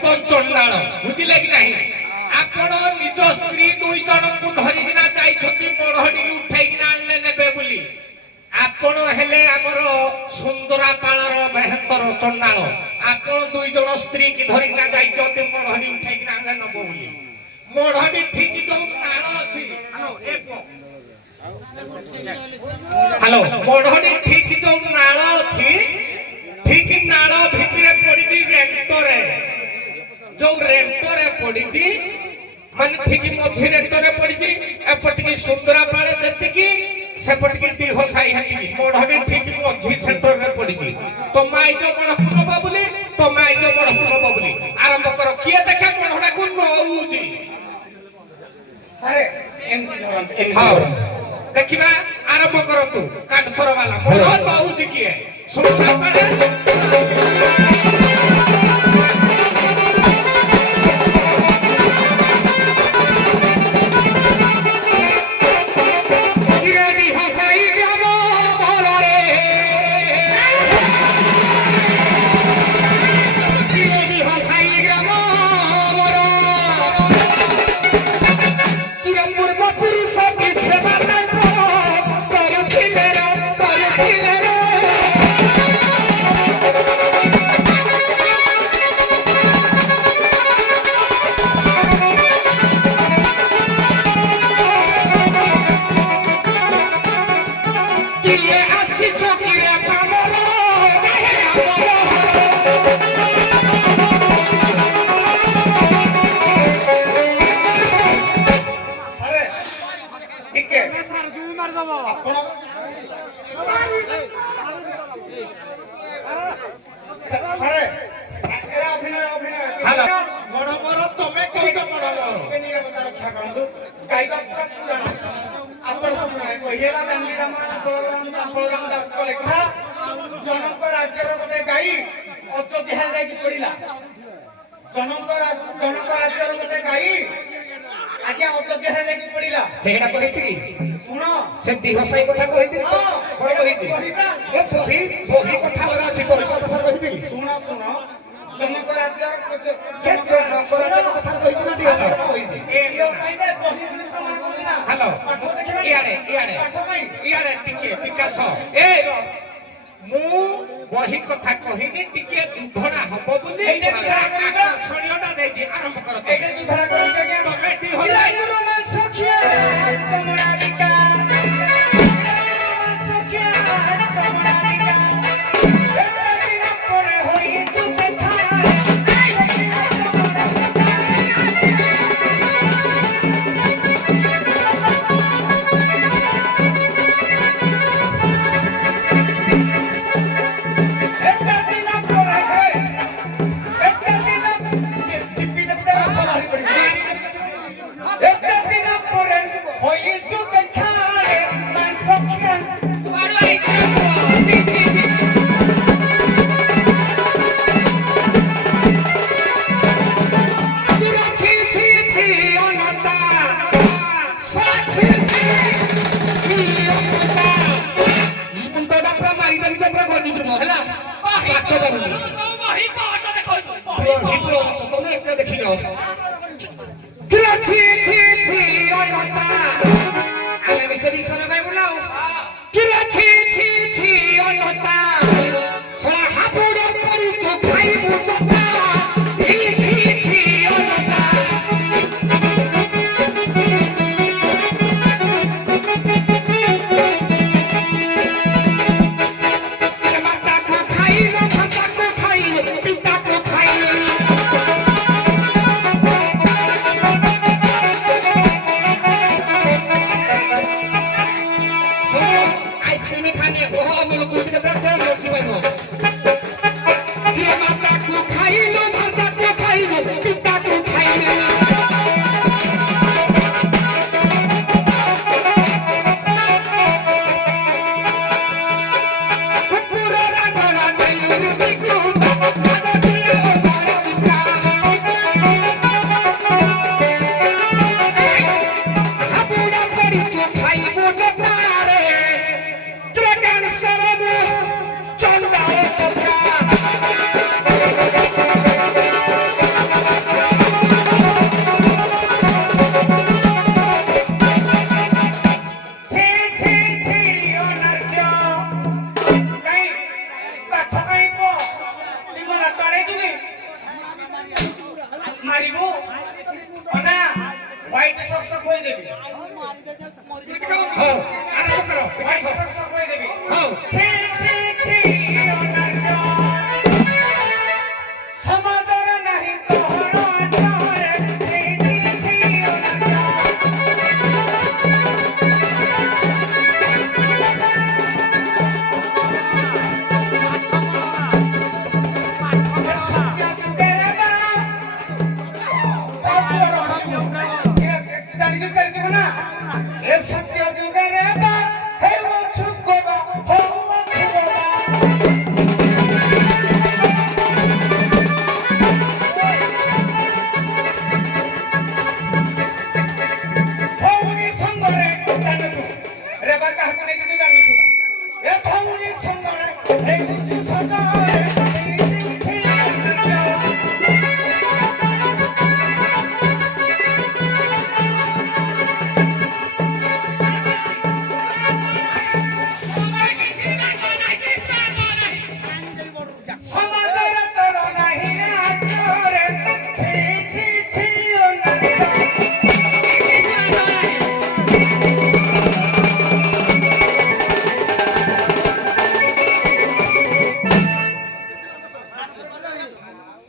এবং চন্ডাল বুঝিলে কি না আপন নিজ স্ত্রী দুই জনকু ধরিকিনা যাইছন্তি মড়হটি উঠাইকিনা আনলে নেবে বলি আপন হেলে আমার সুন্দরাপাড়র মেহেন্তর চন্ডাল আপন দুই জন স্ত্রী কি ধরিকিনা যাইছন্তি মড়হটি উঠাইকিনা আনলে নব বলি মড়হটি ঠিক তো নাଳ ଅଛି হ্যালো মড়হটি ঠিক তো নাଳ ଅଛି ঠিক নাଳ ভিতরে পড়িছি রেন্টরে जो रेंटरे पड़ी माने ठीक मझी रेंटरे पड़ी एपटिकी सुंदरापाड़े जतिकी सेपटिकी डिहोसाई हतिकी मोढ़ी ठीक मझी सेंटर रे पड़ी तो माई जो मणकु नबा बोली तो माई जो मणकु नबा बोली आरंभ करो किए देखे मणहडा को नउजी अरे हां देखिबा आरंभ करो तू काटसर वाला मणह नउजी किए सुंदरापाड़े जनक राज्यर गोटे गाई अयोध्या जाई पड़िला जनक राज्यर गोटे गाई आज्ञा अयोध्या जाई पड़िला सेटा कहिति सुनो से दिहसाई कथा कहिति कोन कहिति ए बही कथा लगा अछि पैसा दसर कहिति सुनो सुनो जनक राज्यर जनक राज्यर कथा कहिति ना दिहसाई कहिति ए दिहसाई दे बही प्रमाण करिना हेलो पाठ देखिबा इयाडे टिके विकास ए मु बही कथा कहिनी टिके जुधड़ा हबो बोली शरीरटा देछि आरंभ करत एटा जुधड़ा करके के बेटी हो जाय सखिया समरानिका सखिया समरानिका एटा दिन परे होई जुते खाने ओहो अमूल कुर्ती के देख देख लोग जीवन हो ये माता को खाई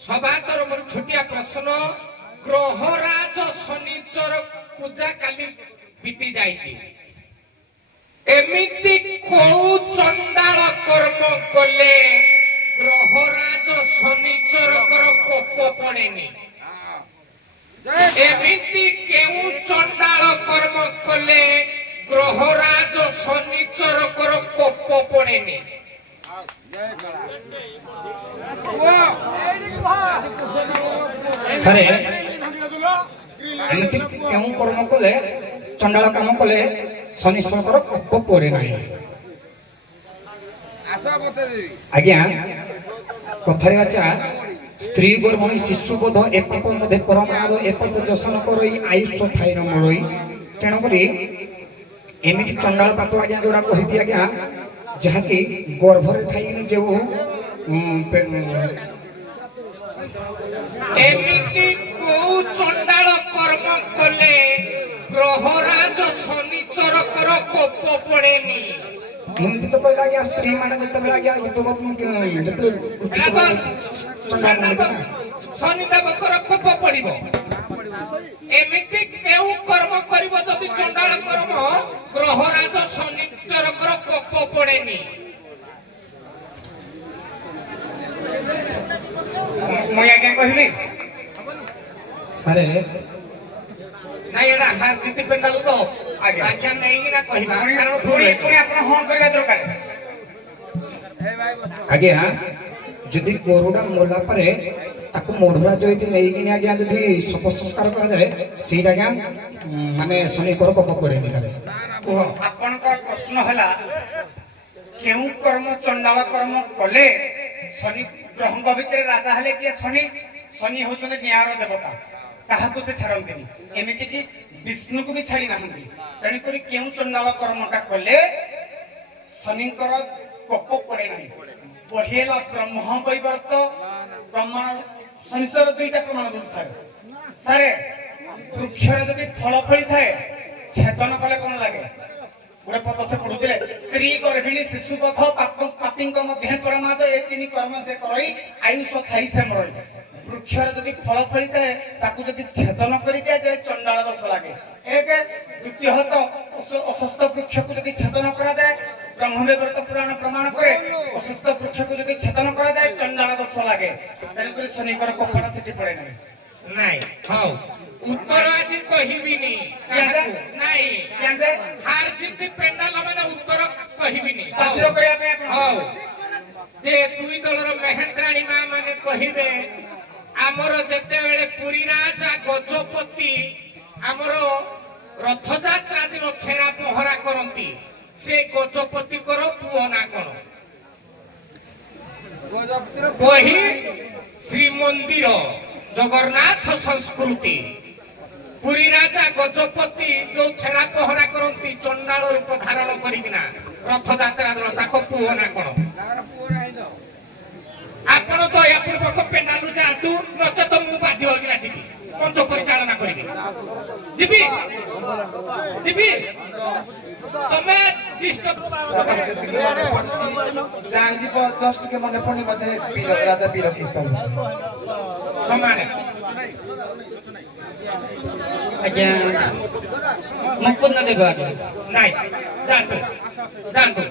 সভা তরফରୁ ଛୋଟିଆ ପ୍ରଶ୍ନ ଗ୍ରହରାଜ ଶନିଚର ପୂଜା କାଲି ବିତି ଯାଇଛି ଏମିତି କୋଉ ଚଣ୍ଡାଳ କର୍ମ କଲେ ଗ୍ରହରାଜ ଶନିଚରଙ୍କର କୋପ ପଡେନି ଏମିତି କେଉଁ ଚଣ୍ଡାଳ କର୍ମ କଲେ ଗ୍ରହରାଜ ଶନିଚରଙ୍କର କୋପ ପଡେନି ସାରେ ଏମିତି କେଉଁ କର୍ମ କଲେ ଚଣ୍ଡାଳ କାମ କଲେ ଶନିଶ୍ୱରଙ୍କର କୋପ ପଡେ ନାହିଁ ଆଜ୍ଞା କଥାରେ ଅଛି ସ୍ତ୍ରୀ ଗର୍ଭଣୀ ଶିଶୁ ବୋଧ ଏପପ ମଧ୍ୟ ପରମାଦ ଏପପ ଯଶନ କରଇ ଆୟୁଷ ଥାଇ ନ ମରଇ ତେଣୁକରି ଏମିତି ଚଣ୍ଡାଳ ପାପ ଆଜ୍ଞା ଯୋଉଟା କହିଛି ଆଜ୍ଞା ଯାହାକି ଗର୍ଭରେ ଥାଇକିନି ଯେଉଁ ଏମିତି କୋଉ ଚଣ୍ଡାଳ କର୍ମ କଲେ ଗ୍ରହରାଜ ଶନିଚରଙ୍କର କୋପ ପଡେନି ଏମିତି ତ କହିଲା ଆଜ୍ଞା ସ୍ତ୍ରୀ ମାନେ ଯେତେବେଳେ ଆଜ୍ଞା ଶନିଦେବଙ୍କର କୋପ ପଡିବ ଏମିତି କେଉଁ କର୍ମ କରିବ ଯଦି ଚଣ୍ଡାଳ କର୍ମ ଗ୍ରହରାଜ ଶନିଚରଙ୍କର କୋପ ପଡେନି ମୁଁ ଆଜ୍ଞା କହିବି ସାରେ ନାଇଁ ଏଟା ହାର ଜିତି ପେଣ୍ଡାଲ ତ ଆଜ୍ଞା ନେଇକିନା କହିବା କାରଣ ପୁଣି ଆପଣ ହଁ କରିବା ଦରକାର ଆଜ୍ଞା ଯଦି ଗରୁଡା ମଲା ପରେ ତାକୁ ମଢୁରା ଯଦି ନେଇକିନି ଆଜ୍ଞା ଯଦି ଶବ ସଂସ୍କାର କରାଯାଏ ସେଇଟା ଆଜ୍ଞା ମାନେ ଶନିଙ୍କର କୋପ ପଡେନି ସାରେ ଆପଣଙ୍କର ପ୍ରଶ୍ନ ହେଲା କେଉଁ କର୍ମ ଚଣ୍ଡାଳ କର୍ମ କଲେ ଶନି ଗ୍ରହଙ୍କ ଭିତରେ ରାଜା ହେଲେ କିଏ ଶନି ଶନି ହଉଛନ୍ତି ନ୍ୟାୟର ଦେବତା କାହାକୁ ସେ ଛାଡନ୍ତିନି ଏମିତି କି ବିଷ୍ଣୁକୁ ବି ଛାଡି ନାହାନ୍ତି ତେଣୁକରି କେଉଁ ଚଣ୍ଡାଳ କର୍ମଟା କଲେ ଶନିଙ୍କର କୋପ ପଡେ ନାହିଁ ବଢିଲା ବ୍ରହ୍ମ ବୈବର୍ତ ପ୍ରମାଣ ଶନିଶ୍ୱର ଦୁଇଟା ପ୍ରମାଣ ଦଉଛି ସାରେ ବୃକ୍ଷରେ ଯଦି ଫଳ ଫଳିଥାଏ ଛେଦନ କଲେ କଣ ଲାଗେ ଗୋଟେ ପଦ ସେ ପଢୁଥିଲେ ସ୍ତ୍ରୀ ଗର୍ଭିଣୀ ଶିଶୁ ବଧ ପାପୀଙ୍କ ମଧ୍ୟରେ ପରମାଦ ଏ ତିନି କର୍ମ ସେ କରଇ ଆୟୁଷ ଥାଇ ସେ ମରଇ ବୃକ୍ଷରେ ଯଦି ଫଳ ଫଳିଥାଏ ତାକୁ ଯଦି ଛେଦନ କରି ଦିଆଯାଏ ଚଣ୍ଡାଳ ଦୋଷ ଲାଗେ ଏକ ଦ୍ୱିତୀୟତଃ ଅସୁସ୍ଥ ବୃକ୍ଷକୁ ଯଦି ଛେଦନ କରାଯାଏ ବ୍ରହ୍ମବୈବର୍ତ ପୁରାଣ ପ୍ରମାଣ କରେ ଅସୁସ୍ଥ ବୃକ୍ଷକୁ ଯଦି ଛେଦନ କରାଯାଏ ଚଣ୍ଡାଳ ଦୋଷ ଲାଗେ ତେଣୁକରି ଶନିଙ୍କର କୋପଟା ସେଠି ପଡେ ନାହିଁ ନାଇଁ ହଉ ଉତ୍ତର ଆଜି କହିବିନି ନାଇଁ ହାର ଜିତି ପେଣ୍ଡାଲ ମାନେ ଉତ୍ତର କହିବିନି ହଉ ଯେ ଦୁଇ ଦଳର ମେହେନ୍ଦ୍ରାଣୀ ମା ମାନେ କହିବେ ଆମର ଯେତେବେଳେ ପୁରୀ ରାଜା ଗଜପତି ଆମର ରଥଯାତ୍ରା ଦିନ ଛେରା ପହରା କରନ୍ତି ସେ ଗଜପତିଙ୍କର ପୁଅ ନା କଣ ବହି ଶ୍ରୀମନ୍ଦିର ଜଗନ୍ନାଥ ସଂସ୍କୃତି ପୁରୀ ରାଜା ଗଜପତି ଯୋଉ ଛେରା ପହରା କରନ୍ତି ଚଣ୍ଡାଳ ରୂପ ଧାରଣ କରିକିନା ରଥଯାତ୍ରା ଦିନ ତାଙ୍କ ପୁଅ ନା କଣ ଆପଣ ତ ଏହା ପୂର୍ବକ ପେଣ୍ଡାଲରୁ ଯାଆନ୍ତୁ ନଚେତ ମୁଁ ବାଧ୍ୟ ହୋଇକିନା ଯିବି ମଞ୍ଚ ପରିଚାଳନା କରିବି ଯିବି ତମେ ରାଜା ବୀର କିଶୋର ସମାନେ ଆଜ୍ଞା ମୁକୁନ୍ଦ ଦେବ ଆଜ୍ଞା ନାଇଁ ଯାଆନ୍ତୁ